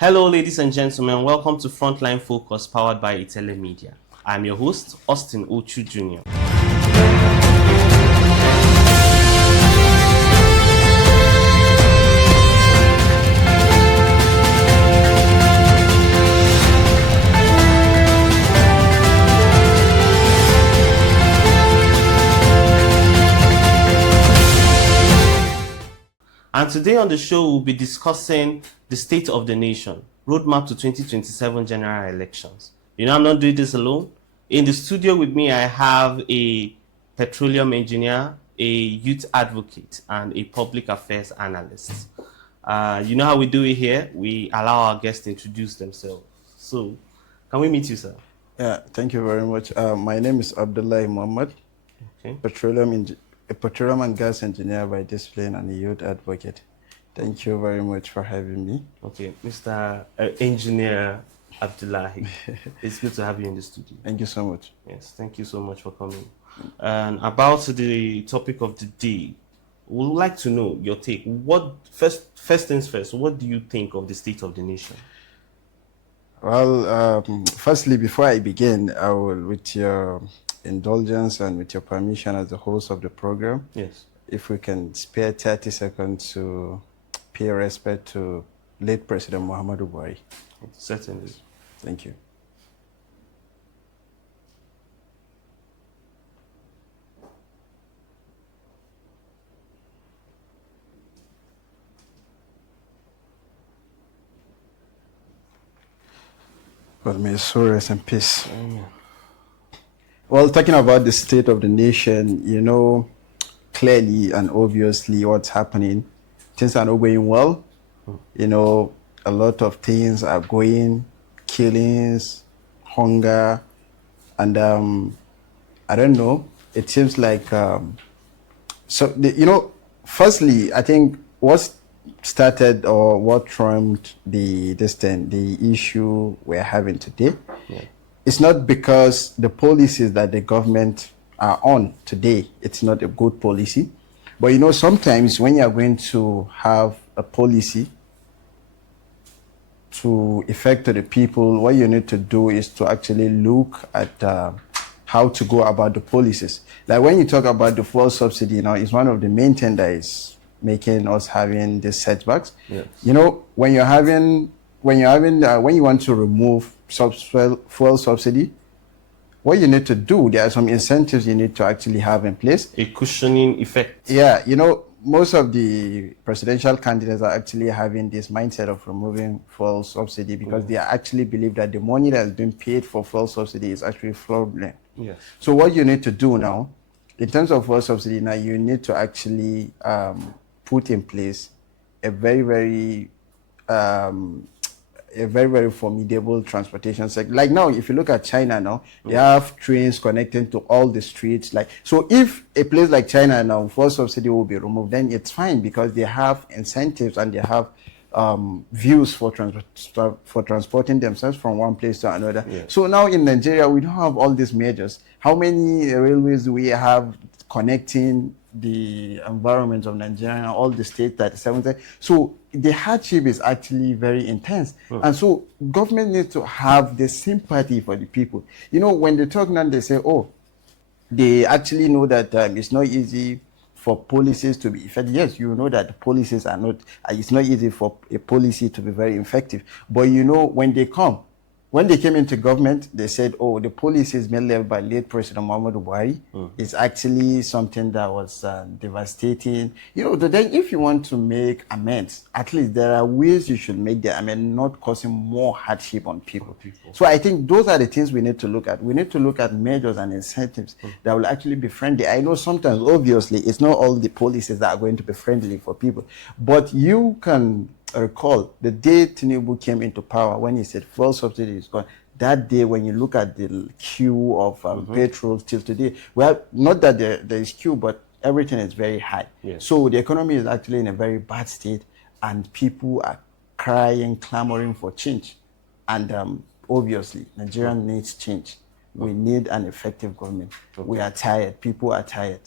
Hello, ladies and gentlemen. Welcome to Frontline Focus, powered by Telemedia. I'm your host, Austyn Ochu Jr. And today on the show, we'll be discussing the state of the nation, roadmap to 2027 general elections. You know, I'm not doing this alone. In the studio with me, I have a petroleum engineer, a youth advocate, and a public affairs analyst. You know how we do it here? We allow our guests to introduce themselves. So, can we meet you, sir? Yeah, thank you very much. My name is Abdullahi Muhammad, Okay. a petroleum and gas engineer by discipline and a youth advocate. Thank you very much for having me. Okay, Mr. Engineer Abdullahi. It's good to have you in the studio. Thank you so much. Yes, thank you so much for coming. And about the topic of the day, we would like to know your take. First things first, what do you think of the state of the nation? Well, firstly, before I begin, I will, with your indulgence and with your permission as the host of the program, Yes. if we can spare 30 seconds to pay respect to late President Muhammad Buhari. Certainly. Thank you. Well, may his soul rest in peace. Amen. Well, talking about the state of the nation, you know, clearly and obviously what's happening, things are not going well. You know, a lot of things are going, killings, hunger, and I don't know, it seems like, firstly, I think what started or what trumped the issue we're having today, Yeah. it's not because the policies that the government are on today, it's not a good policy. But you know, sometimes when you're going to have a policy to effect to the people, what you need to do is to actually look at how to go about the policies. Like when you talk about the fuel subsidy now, it's one of the main things that is making us having these setbacks. Yes. You know, when you want to remove fuel subsidy, what you need to do, there are some incentives you need to actually have in place. A cushioning effect. Yeah, you know, most of the presidential candidates are actually having this mindset of removing fuel subsidy because they actually believe that the money that has been paid for fuel subsidy is actually fraudulent. Yes. So what you need to do now, in terms of fuel subsidy, now you need to actually put in place a very, very formidable transportation sector. Like now, if you look at China now, they have trains connecting to all the streets. Like, so if a place like China now, fuel subsidy will be removed, then it's fine because they have incentives and they have views for transporting themselves from one place to another. Yeah. So now in Nigeria, we don't have all these measures. How many railways do we have connecting the environment of Nigeria and all the states that 7? So the hardship is actually very intense. And so government needs to have the sympathy for the people. You know, when they talk now, they say, oh, they actually know that it's not easy for policies to be effective. Yes, you know that the policies are not, it's not easy for a policy to be very effective. But you know, when they came into government, they said, oh, the policies being led by late President Muhammad Buhari is actually something that was devastating. You know, then if you want to make amends, at least there are ways you should make the amend, not causing more hardship on people. So I think those are the things we need to look at. We need to look at measures and incentives that will actually be friendly. I know sometimes, obviously, it's not all the policies that are going to be friendly for people, but you can recall the day Tinubu came into power, when he said fuel subsidy is gone. That day, when you look at the queue of petrol till today, well, not that there is queue, but everything is very high. Yes. So the economy is actually in a very bad state, and people are crying, clamoring for change. And obviously, Nigeria needs change. We need an effective government. We are tired. People are tired.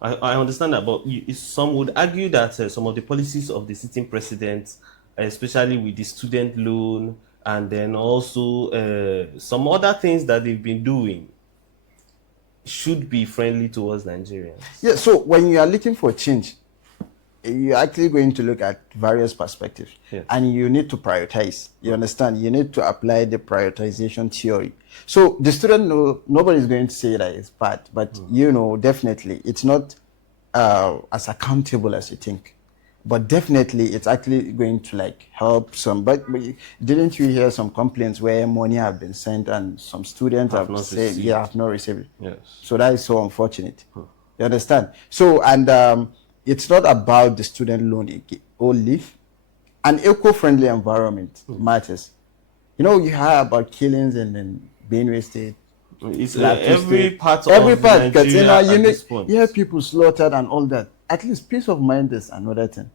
I understand that, but some would argue that some of the policies of the sitting president especially with the student loan, and then also some other things that they've been doing, should be friendly towards Nigerians? Yeah, so when you are looking for change, you're actually going to look at various perspectives, Yes. and you need to prioritize. You understand? You need to apply the prioritization theory. So the student, nobody is going to say that it's bad, but you know, definitely it's not as accountable as you think. But definitely it's actually going to like help some. But didn't you hear some complaints where money have been sent and some students have not said, received. yeah, have not received it? Yes. So that is so unfortunate. You understand? So, and it's not about the student loan only. An eco-friendly environment matters. You know, you hear about killings in Benue State. It's Plateau every State, part every of part, because you know, Nigeria at this point. you hear people slaughtered and all that. At least peace of mind is another thing.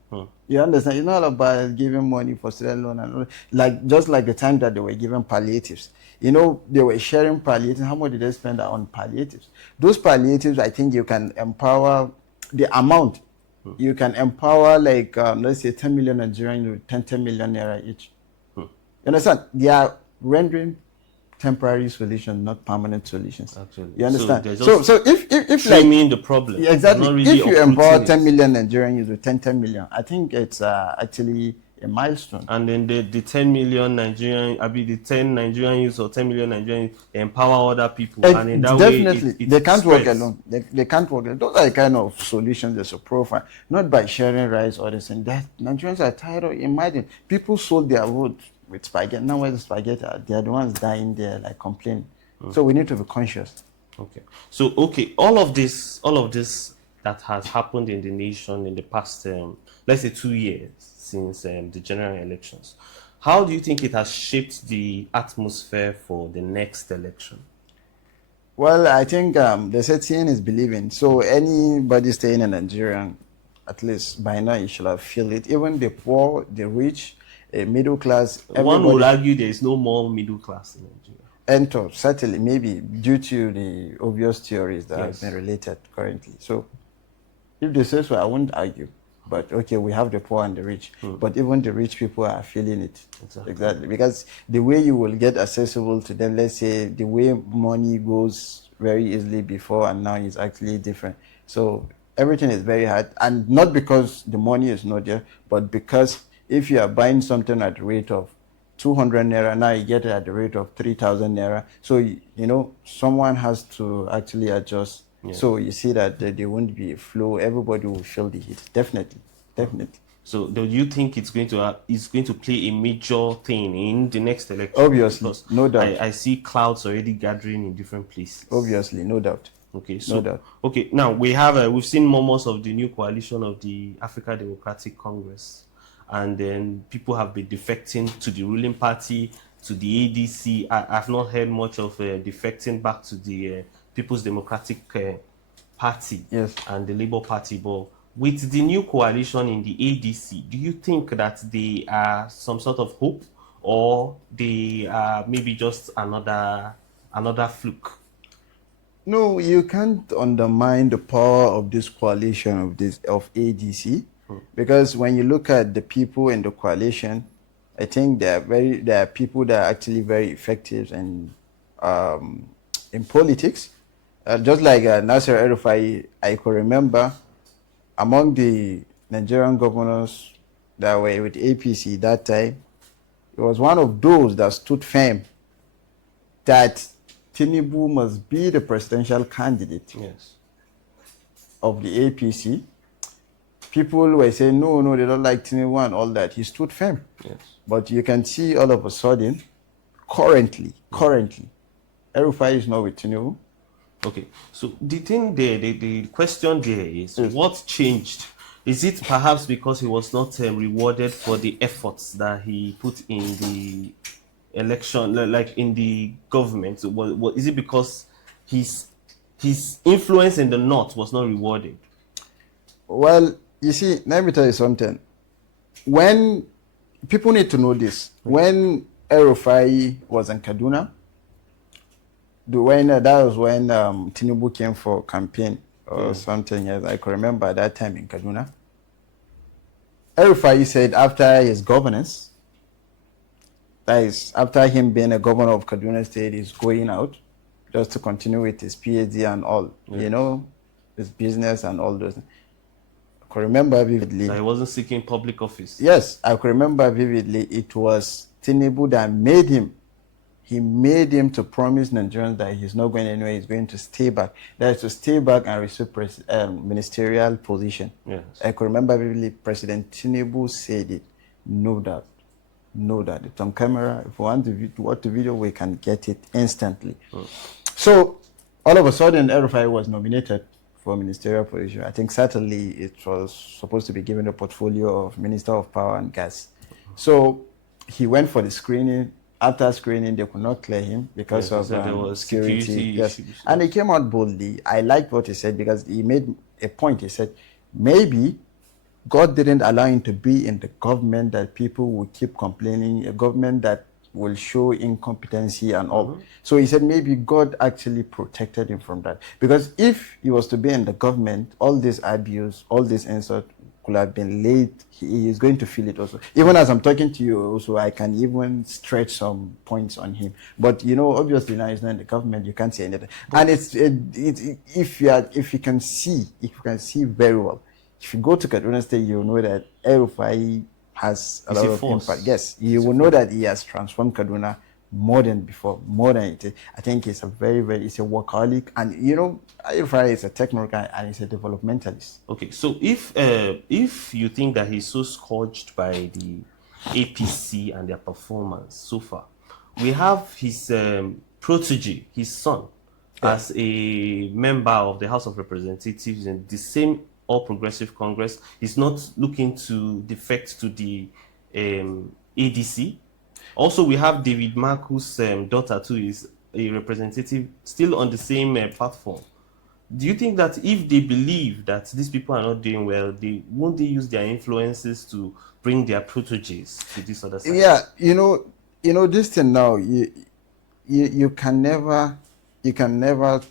You understand? It's not about giving money for student loan and all. Like just like the time that they were giving palliatives. You know, they were sharing palliatives. How much did they spend on palliatives? Those palliatives, I think you can empower the amount. You can empower like let's say 10 million Nigerians with 10 million naira each. You understand? They are rendering temporary solutions, not permanent solutions. Actually. You understand? So So if like trimming the problem. yeah, exactly, not really if you empower uprooting 10 it. million Nigerians with 10 million, I think it's actually a milestone. And then the 10 million Nigerian, the 10 Nigerian youths or 10 million Nigerian youths empower other people. And in that Definitely, way, it they can't work spreads. alone. They can't work alone. Those are the kind of solutions they should profile, not by sharing rice or this and that. Nigerians are tired of, imagine, people sold their wood with spaghetti. Now where the spaghetti are, they are the ones dying there, like complaining. So we need to be conscious. Okay. So, okay, all of this that has happened in the nation in the past, let's say 2 years since the general elections, how do you think it has shaped the atmosphere for the next election? Well, I think they said seeing is believing. So anybody staying in Nigeria, at least by now, you should have feel it. Even the poor, the rich, middle class, One would everybody. argue there is no more middle class in Nigeria. Enter, certainly, maybe due to the obvious theories that Yes. have been related currently. So if they say so, I won't argue. But okay, we have the poor and the rich. But even the rich people are feeling it. Exactly. Because the way you will get accessible to them, let's say the way money goes very easily before and now is actually different. So everything is very hard. And not because the money is not there, but because if you are buying something at the rate of 200 naira, now you get it at the rate of 3,000 naira. So, you know, someone has to actually adjust. Yeah. So you see that there won't be a flow. Everybody will feel the heat. Definitely. So do you think it's going to play a major thing in the next election? Obviously, because no doubt. I see clouds already gathering in different places. Obviously, no doubt. Okay, so no doubt. Okay, now we've seen murmurs of the new coalition of the African Democratic Congress, and then people have been defecting to the ruling party, to the ADC. I've not heard much of defecting back to the People's Democratic Party, yes, and the Labour Party. But with the new coalition in the ADC, do you think that they are some sort of hope, or they are maybe just another fluke? No, you can't undermine the power of this coalition of ADC, because when you look at the people in the coalition, I think there are people that are actually very effective in politics. Just like Nasser El-Rufai, I could remember among the Nigerian governors that were with APC that time, he was one of those that stood firm that Tinubu must be the presidential candidate of the APC. People were saying, no, they don't like Tinubu and all that. He stood firm. Yes. But you can see all of a sudden, currently, El-Rufai is not with Tinubu. Okay, so the thing there, the question there is, what changed? Is it perhaps because he was not rewarded for the efforts that he put in the election, like in the government? Is it because his influence in the north was not rewarded? Well, you see, let me tell you something. When people need to know this, when El-Rufai was in Kaduna, that was when Tinubu came for campaign or something. Yes, I can remember that time in Kaduna. El-Rufai said after his governance, that is, after him being a governor of Kaduna State, he's going out just to continue with his PhD and all, you know, his business and all those. I could remember vividly. So he wasn't seeking public office. Yes, I could remember vividly. It was Tinubu that made him. He made him to promise Nigerians that he's not going anywhere. He's going to stay back. That is to stay back and receive ministerial position. Yes. I could remember vividly. President Tinubu said it. No doubt. No doubt. It's on camera. If we want to watch the video, we can get it instantly. So all of a sudden, El-Rufai was nominated for ministerial position. I think certainly it was supposed to be given a portfolio of Minister of Power and Gas. So he went for the screening. After screening, they could not clear him because of there was security. Yes. issues. And he came out boldly. I liked what he said because he made a point. He said, maybe God didn't allow him to be in the government that people will keep complaining, a government that will show incompetency and all. So he said maybe God actually protected him from that. Because if he was to be in the government, all this abuse, all this insult could have been laid. He is going to feel it also. Even as I'm talking to you also, I can even stretch some points on him. But you know, obviously now he's not in the government, you can't say anything. And if you can see very well, if you go to Kaduna State, you'll know that El-Rufai has a lot of impact. Yes, you will know that he has transformed Kaduna more than before, more than it is. I think he's a it's a workaholic, and you know, El-Rufai is a technocrat and he's a developmentalist. Okay, so if you think that he's so scourged by the APC and their performance so far, we have his protege, his son, as a member of the House of Representatives in the same All Progressive Congress. He's not looking to defect to the ADC. Also, we have David Mark, whose daughter too is a representative, still on the same platform. Do you think that if they believe that these people are not doing well, won't they use their influences to bring their proteges to this other side? Yeah, you know this thing now. You can never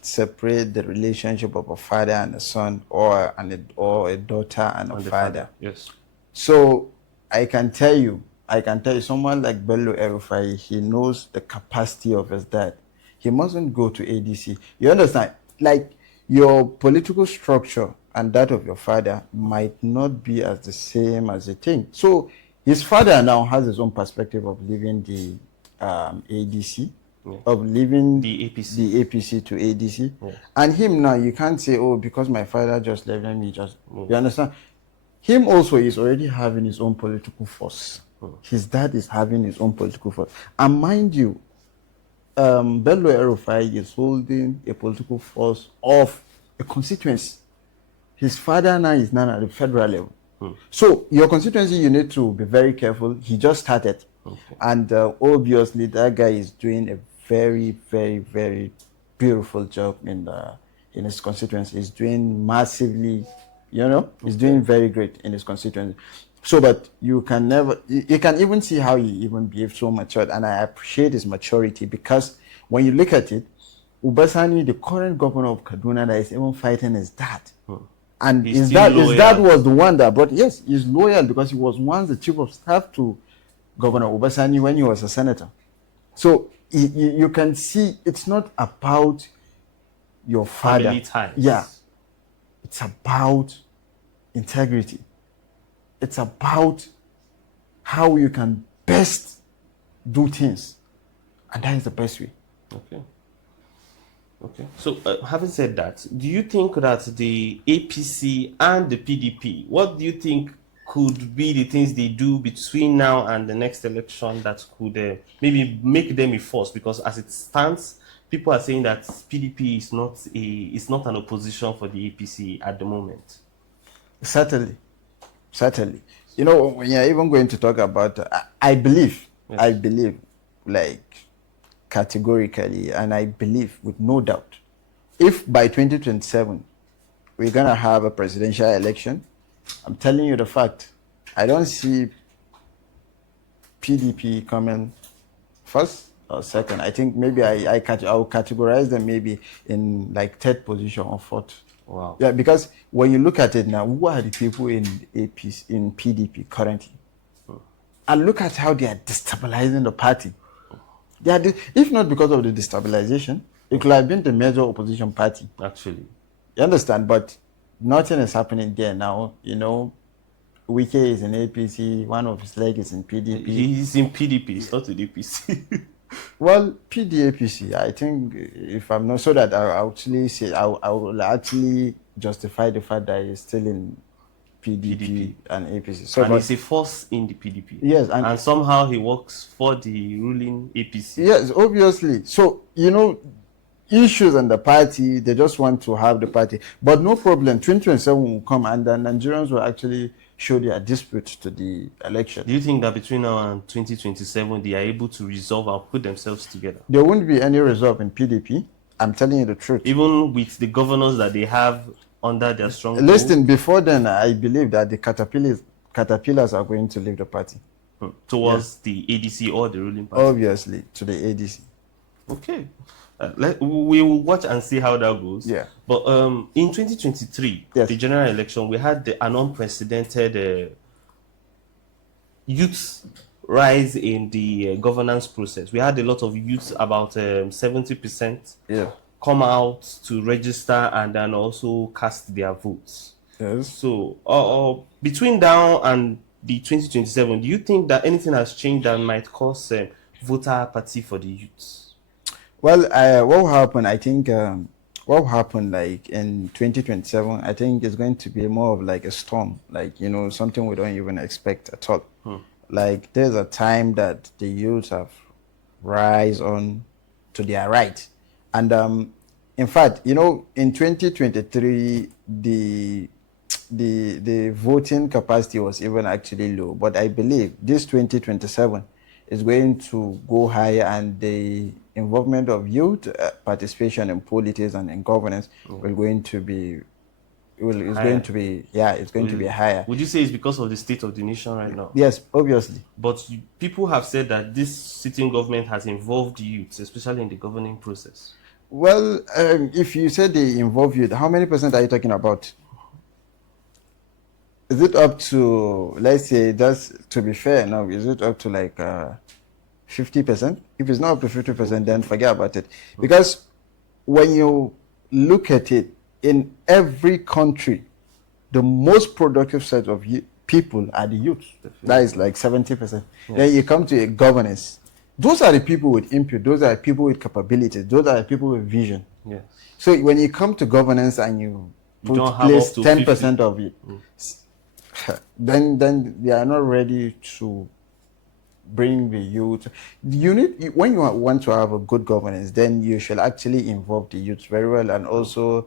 separate the relationship of a father and a son, or a daughter and a father. Yes. So I can tell you, someone like Bello El-Rufai, he knows the capacity of his dad. He mustn't go to ADC. You understand? Like, your political structure and that of your father might not be as the same as you think. So his father now has his own perspective of leaving the ADC, of leaving the APC to ADC. And him now, you can't say, oh, because my father just left, let me just... You understand? Him also is already having his own political force. His dad is having his own political force. And mind you, Bello El-Rufai is holding a political force of a constituency. His father now is at the federal level. So your constituency, you need to be very careful. He just started. And obviously that guy is doing a very, very, very beautiful job in his constituency. He's doing massively, he's doing very great in his constituency. So, but you can even see how he even behaves so matured, and I appreciate his maturity, because when you look at it, Ubasani, the current governor of Kaduna, that is even fighting his dad. And his dad was the one that brought, yes, he's loyal because he was once the chief of staff to Governor Ubasani when he was a senator. So you can see it's not about your father. Family ties. Yeah. It's about integrity. It's about how you can best do things. And that is the best way. Okay. So, having said that, do you think that the APC and the PDP, what do you think could be the things they do between now and the next election that could maybe make them a force? Because as it stands, people are saying that PDP is not an opposition for the APC at the moment. Certainly. You know, when you're even going to talk about, I believe, like, categorically, and I believe with no doubt, if by 2027 we're going to have a presidential election, I'm telling you the fact, I don't see PDP coming first or second. I think maybe I'll categorize them maybe in like third position or fourth. Wow. Yeah, because when you look at it now, who are the people in APC, in PDP currently? And look at how they are destabilizing the party. They are if not because of the destabilization, it could have been the major opposition party. Actually. You understand? But nothing is happening there now. You know, Wike is in APC, one of his legs is in PDP. He's in PDP, it's not in APC. Well, PDAPC, I think, if I'm not, so that I'll actually say, I will actually justify the fact that he's still in PDP and APC. So, and he's a force in the PDP. Yes, and somehow he works for the ruling APC. Yes, obviously. So, you know, issues in the party, they just want to have the party. But no problem, 2027 will come and the Nigerians will actually show their dispute to the election. Do you think that between now and 2027, they are able to resolve and put themselves together? There won't be any resolve in PDP. I'm telling you the truth. Even with the governors that they have under their strong Listen, before then, I believe that the caterpillars are going to leave the party. Towards the ADC or the ruling party? Obviously, to the ADC. Okay. We will watch and see how that goes. Yeah. But in 2023, yes, the general election, we had an unprecedented youth rise in the governance process. We had a lot of youths, about 70%, come out to register and then also cast their votes. Yes. So between now and the 2027, do you think that anything has changed that might cause voter apathy for the youths? Well, what happened, I think, what happened like in 2027, I think it's going to be more of like a storm, like, you know, something we don't even expect at all. Like, there's a time that the youth have rise on to their right. And in fact, you know, in 2023, the voting capacity was even actually low. But I believe this 2027 is going to go higher, and the involvement of youth participation in politics and in governance will going to be going to be higher. Would you say it's because of the state of the nation right now? Yes, obviously. But people have said that this sitting government has involved youths, especially in the governing process. Well, if you say they involve youth, how many percent are you talking about? Is it up to, let's say, just to be fair now, is it up to like 50%? If it's not up to 50%, then forget about it. Because when you look at it, in every country, the most productive set of people are the youth. Definitely. That is like 70%. Yeah. Then you come to a governance. Those are the people with input. Those are the people with capabilities. Those are the people with vision. Yeah. So when you come to governance and you place 10% of it, then they are not ready to bring the youth. You need, when you want to have a good governance, then you should actually involve the youth very well, and also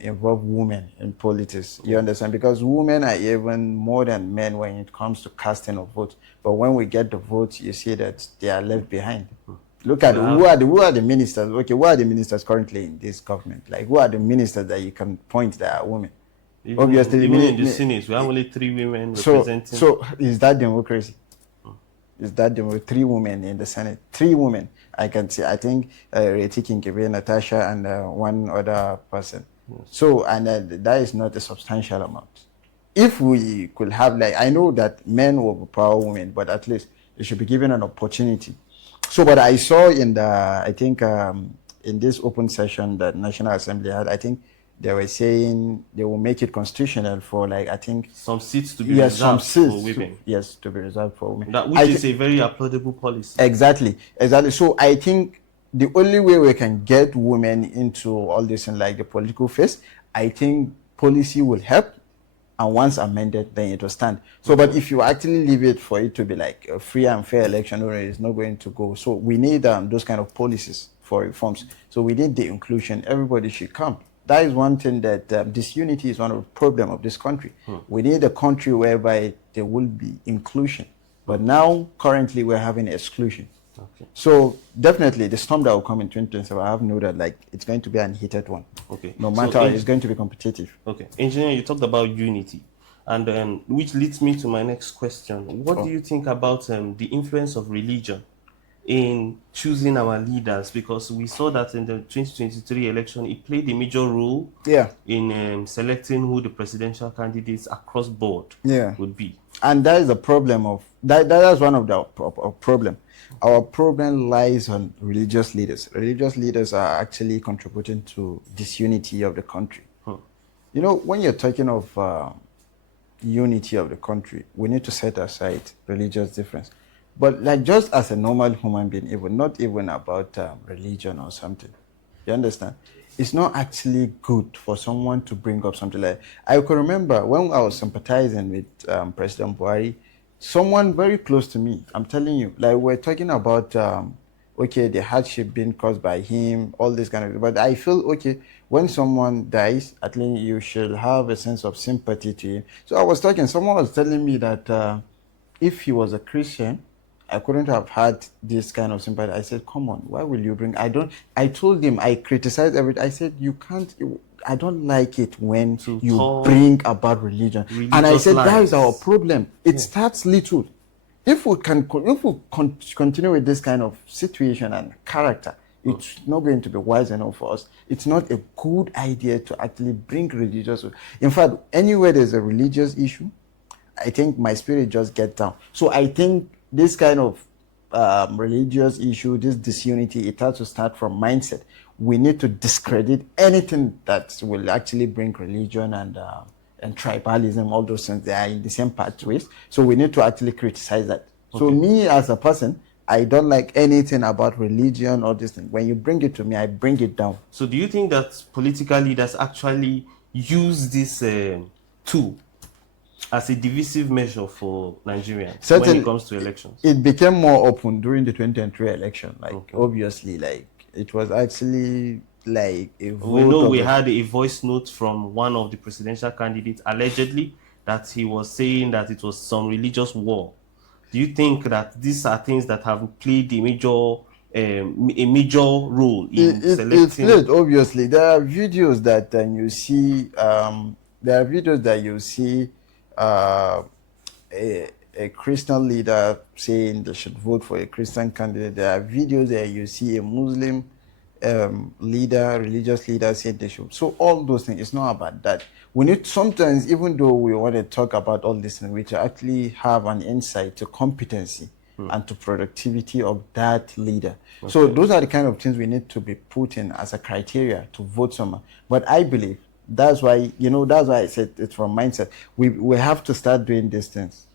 involve women in politics. You understand? Because women are even more than men when it comes to casting of votes. But when we get the votes, you see that they are left behind. Look at who are the ministers. Okay, who are the ministers currently in this government? Like, who are the ministers that you can point that are women? Obviously, even in the Senate, we have only 3 women representing. So is that democracy? Is that 3 women in the Senate? 3 women. I can see. I think Reti Kinkebe, Natasha, and one other person. Yes. So, and that is not a substantial amount. If we could have, like, I know that men will empower women, but at least they should be given an opportunity. So, but I saw in the, I think in this open session that National Assembly had, I think they were saying they will make it constitutional for, like, I think some seats to be reserved for women. Yes, to be reserved for women. That, which is a very applaudable policy. Exactly. So I think the only way we can get women into all this in, like, the political phase, I think policy will help, and once amended, then it will stand. So, but if you actually leave it for it to be like a free and fair election, it's not going to go. So we need those kind of policies for reforms. So we need the inclusion. Everybody should come. That is one thing that disunity is one of the problems of this country. We need a country whereby there will be inclusion. But now, currently, we're having exclusion. Okay. So definitely, the storm that will come in 2027, I have no doubt, like, it's going to be an heated one. Okay. No matter, it's going to be competitive. Okay. Engineer, you talked about unity, and which leads me to my next question. What do you think about the influence of religion in choosing our leaders? Because we saw that in the 2023 election, it played a major role Yeah. in selecting who the presidential candidates across board Yeah. would be. And that is the problem of that. That is one of the problem. Our problem lies on religious leaders. Religious leaders are actually contributing to disunity of the country. You know, when you're talking of unity of the country, we need to set aside religious difference. But like just as a normal human being, even not even about religion or something, you understand? It's not actually good for someone to bring up something like. I could remember when I was sympathizing with President Buhari, someone very close to me. I'm telling you, like we're talking about okay, the hardship being caused by him, all this kind of. But I feel okay when someone dies, at least you should have a sense of sympathy to him. So I was talking. Someone was telling me that if he was a Christian, I couldn't have had this kind of sympathy. I said, come on, why will you bring? I told him, I criticized everything. I said, you can't, I don't like it when you bring about religion. And I said, that is our problem. It starts little. If we continue with this kind of situation and character, it's not going to be wise enough for us. It's not a good idea to actually bring religious. In fact, anywhere there's a religious issue, I think my spirit just gets down. So I think this kind of religious issue, this disunity, it has to start from mindset. We need to discredit anything that will actually bring religion and tribalism, all those things. They are in the same pathways. So we need to actually criticize that. Okay. So me as a person, I don't like anything about religion or this thing. When you bring it to me, I bring it down. So do you think that political leaders actually use this tool as a divisive measure for Nigerians when it comes to elections? It became more open during the 2023 election. Obviously, it was actually like a vote. We know we had a voice note from one of the presidential candidates, allegedly, that he was saying that it was some religious war. Do you think that these are things that have played a major role in selecting? It played, obviously. There are videos that you see. There are videos that you see. A Christian leader saying they should vote for a Christian candidate. There are videos that you see a Muslim religious leader saying they should. So all those things, it's not about that. We need sometimes, even though we want to talk about all this, we to actually have an insight to competency and to productivity of that leader. Okay. So those are the kind of things we need to be put in as a criteria to vote someone. But I believe that's why I said it's from mindset. We have to start doing these things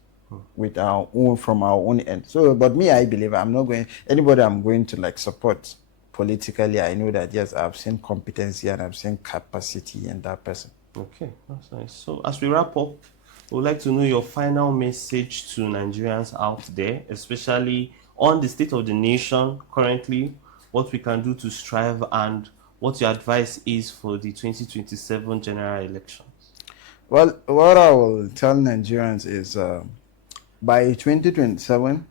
with from our own end. So, but me, I believe I'm not going anybody I'm going to support politically. I know that yes, I've seen competency and I've seen capacity in that person. Okay, that's nice. So as we wrap up, we'd like to know your final message to Nigerians out there, especially on the state of the nation currently, what we can do to strive, and what your advice is for the 2027 general elections. Well, what I will tell Nigerians is by 2027,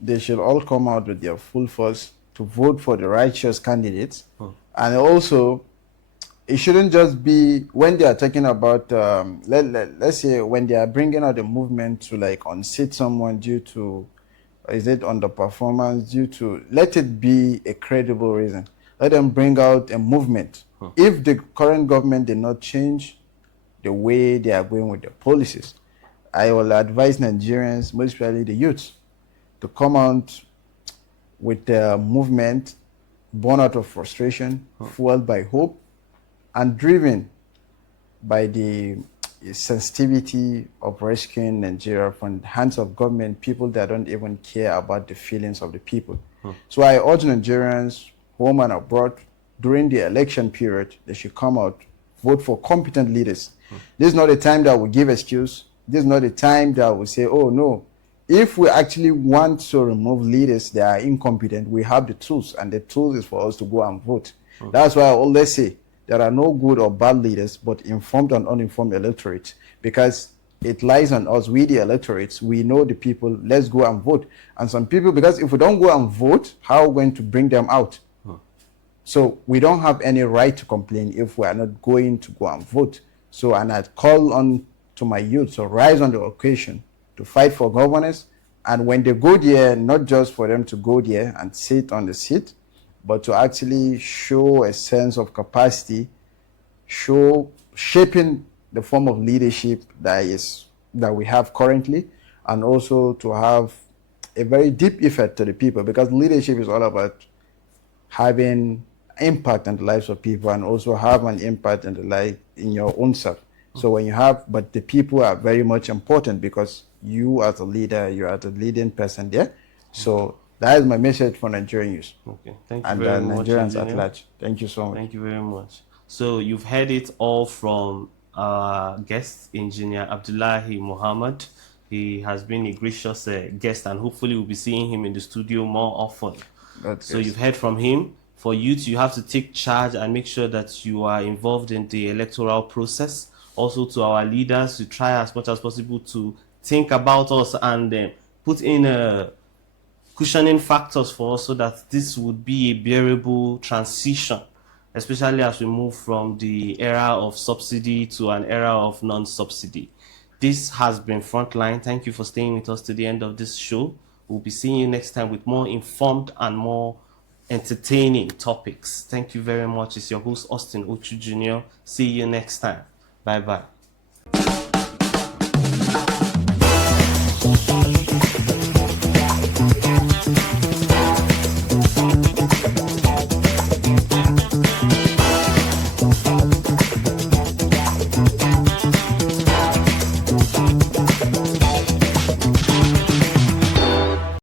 they should all come out with their full force to vote for the righteous candidates. And also, it shouldn't just be when they are talking about, let's say, when they are bringing out a movement to unseat someone due to, is it underperformance, due to, let it be a credible reason. Let them bring out a movement. If the current government did not change the way they are going with their policies, I will advise Nigerians, most especially the youth, to come out with a movement born out of frustration, fueled by hope, and driven by the sensitivity of rescuing Nigeria from the hands of government, people that don't even care about the feelings of the people. So I urge Nigerians, home and abroad, during the election period, they should come out, vote for competent leaders. This is not a time that we give excuse. This is not a time that we say, oh no. If we actually want to remove leaders that are incompetent, we have the tools, and the tools is for us to go and vote. That's why I always say there are no good or bad leaders, but informed and uninformed electorate, because it lies on us, we the electorates, we know the people, let's go and vote. And some people, because if we don't go and vote, how are we going to bring them out? So we don't have any right to complain if we are not going to go and vote. So, and I call on to my youth to rise on the occasion to fight for governance, And when they go there, not just for them to go there and sit on the seat, but to actually show a sense of capacity, show shaping the form of leadership that we have currently, and also to have a very deep effect to the people, because leadership is all about having impact on the lives of people and also have an impact in the life in your own self. So when you have, but the people are very much important, because you as a leader, you are the leading person there. So that is my message for Nigerian youth. Okay, thank you And very much, Nigerians at Engineer. large. Thank you so much. Thank you very much. So you've heard it all from our guest, Engineer Abdullahi Muhammad. He has been a gracious guest, and hopefully we'll be seeing him in the studio more often. So you've heard from him. For youth, you have to take charge and make sure that you are involved in the electoral process. Also to our leaders, to try as much as possible to think about us and put in cushioning factors for us so that this would be a bearable transition, especially as we move from the era of subsidy to an era of non-subsidy. This has been Frontline. Thank you for staying with us to the end of this show. We'll be seeing you next time with more informed and more entertaining topics. Thank you very much. It's your host, Austyn Ochu Jr. See you next time. Bye-bye.